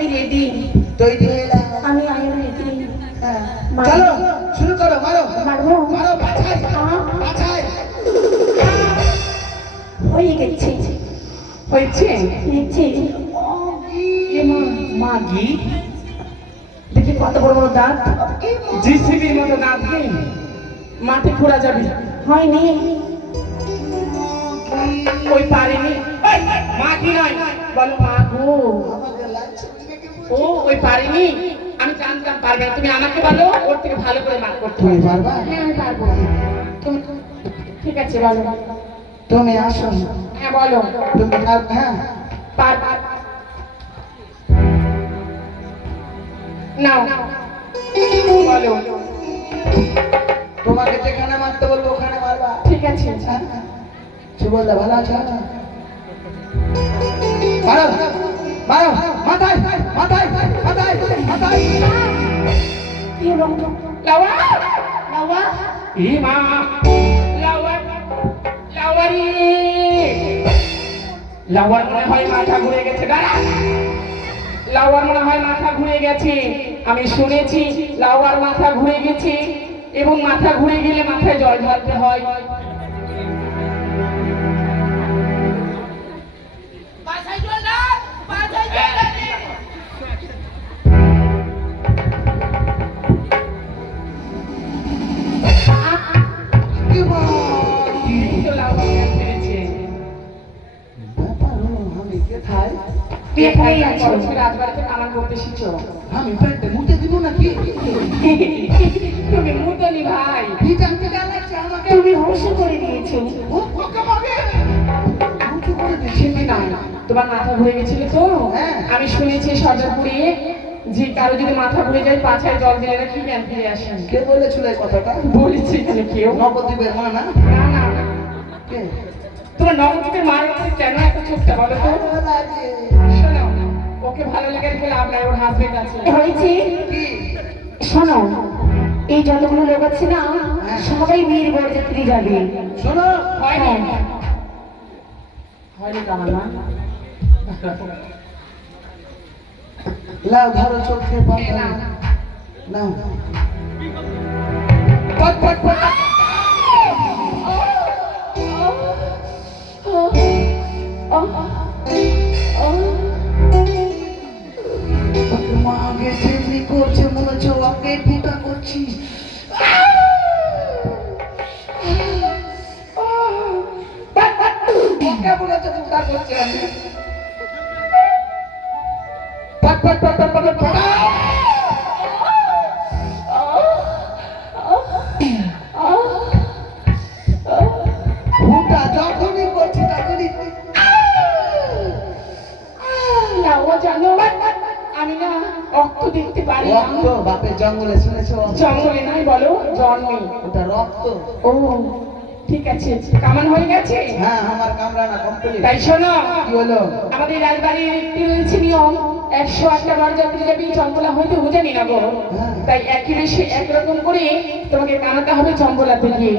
আমি রেডি। তৈরি হয়ে এলাম। আমি রেডি। হ্যাঁ, চলো শুরু করো। মারো মারবো। মারো, বাছাই বাছাই। হয়ে গেছে। হয়েছে? হয়েছে। এ মা, মাগি দেখি কত বড় বড় দাঁত, জিসিবির মতো দাঁত নেই, মাঠে ঘোরা যাবে। হয়নি। ওই পারেনি। মাগি নয়, বলো মা গো। ও ওই পারেনি, আমি জানতাম পারবে না। তুমি আমাকে বলো, ওর থেকে ভালো করে মার করতে তুমি হবে। পারবা? হ্যাঁ আমি পারবো। তুমি ঠিক আছে বলো। তুমি আসো। হ্যাঁ বলো। তুমি পারবে? হ্যাঁ পার নাও বলো। তোমাকে যেখানে মারতে বলবো ওখানে মারবা। ঠিক আছে। হ্যাঁ? সুবলদা ভালো আছো? মারো মারো, মাথায় মাথায় মাথায় মাথায়। কি হলো? লাওয়া লাউয়া। ই মা, লাওয়া লাওয়ারি, লাওয়ার মনে হয় মাথা ঘুরে গেছে। দাঁড়া, লাওয়ার মনে হয় মাথা ঘুরে গেছে। আমি শুনেছি লাওয়ার মাথা ঘুরে গেছে, এবং মাথা ঘুরে গেলে মাথায় জল ঢালতে হয়। কি মা, কি এই তো লাওয়া জ্ঞান ফিরেছে। ব্যাপার হলো, আমি কোথায়? তুই এখানেই আছো। তুমি রাজবাড়িতে কামান করতে শিখছো। আমি পেটে মুতে দিব নাকি? তুমি মুতনি ভাই। কি জানতে লাগছে আমাকে? তুমি হোস করে দিয়েছো। ও ওকে মাগে মুতে করে দিছি। সেটি না, তোমার মাথা ঘুরে গেছিল তো। হ্যাঁ। আমি শুনেছি সর্দারপুরে যে কারো যদি মাথা ঘুরে যায় পাছায় জল দিলে নাকি জ্ঞান ফিরে আসেন। কে বলেছিল এই কথাটা? বলেছি যে কেউ। নবদ্বীপের মা না? না না, কে? তোমার নবদ্বীপের মার উপরে কেন এত চোখটা বলো তো? ভালো লাগে। শোনো, ওকে ভালো লেগে রেখে লাভ নাই, ওর হাজবেন্ড আছে। হয়েছে। কি? শোনো, এই যতগুলো লোক আছে না, সবাই বিয়ের বরযাত্রী যাবে। শোনো, হয়নি হ্যাঁ। হয়নি কামান না। লাও ধরো চোখে পাতা। এ নাও। নাও। পট পট পট। ওকে মা আগে যেমনি করছে মনে হচ্ছে ওকে ফুটা করছি। ওকে মনে হচ্ছে ফুটা করছে আমি। পট পট পট পট পট পট। ফুটা যখনই করছি তখনই লাউয়া জানো, আমি না রক্ত দেখতে পারি না। রক্ত বাপের জঙ্গলে শুনেছো? জঙ্গলে নাই, বলো জন্মে। ওটা রক্ত। ও ঠিক আছে, কামান হয়ে গেছে। হ্যাঁ আমার কামরানা কমপ্লিট। তাই শোনো, কি হলো? আমাদের রাজবাড়ির একটি রয়েছে নিয়ম, 108টা বরযাত্রী যাবে চম্পলা হইতে উজানি নগর। হ্যাঁ। তাই একই বেশি একরকম করে তোমাকে কামাতে হবে চম্পলাতে গিয়ে।